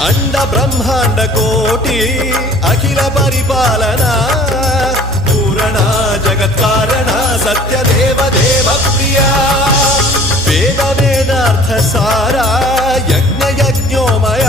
అండ బ్రహ్మాండ కోటి అఖిల పరిపాలన పూరణ జగత్కారణ సత్యదేవ దేవ ప్రియా వేద వేదార్థ సారా యజ్ఞ యజ్ఞోమయ